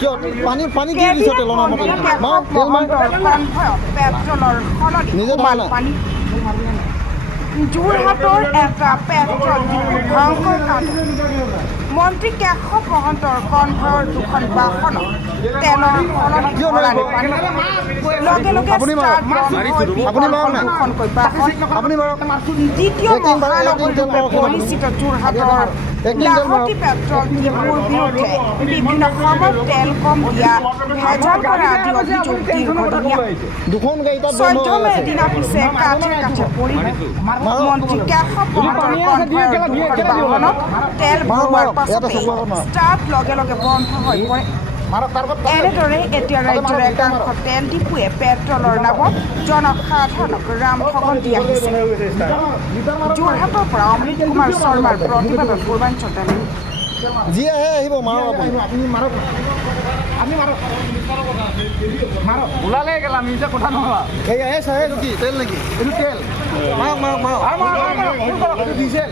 কিয় পানী কি দিছে তেলৰ নামত পেট্ৰলৰ নিজে সলনি পানী যোৰহাটৰ এটা পেট্ৰল ডিপু ভয়ংকৰ কাণ্ড মন্ত্ৰী কেশৱ মহন্তৰ কনভয়ৰ দুখন বাহনত তেলৰ সলনি ভৰালে পানী লগে লগে দুখনকৈ বাহন দ্বিতীয় মহানগৰৰূপে পৰিচিত যোৰহাটৰ লাহতি পেট্ৰল ডিপুৰ বিৰুদ্ধে বিভিন্ন সময়ত তেল কম দিয়া ভেজাল কৰা আদি অভিযোগ দীৰ্ঘদিনীয়া 14 মে দিনা পিছে কাঠে কাঠে পৰি মন্ত্ৰী কেশৱ মহন্তৰ কনভয়ৰ দুখন বাহনত তেল ভৰোৱাৰ পাছতে ষ্টাৰ্ট লগে লগে বন্ধ হৈ পৰে এনেদৰে এতিয়া ৰাজ্যৰ একাংশ তেল ডিপুৱে পেট্ৰলৰ নামত জনসাধাৰণক ৰামঠগন দি আহিছে যোৰহাটৰ পৰা অমৃত কুমাৰ শৰ্মাৰ প্ৰতিবেদন পূৰ্বাঞ্চল টাইম যি আহে আহিব মাৰক ওলালে গেলা আমি যে কথা নহয় এই আহে চাহে কি তেল নেকি এইটো তেল মাৰক ডিজেল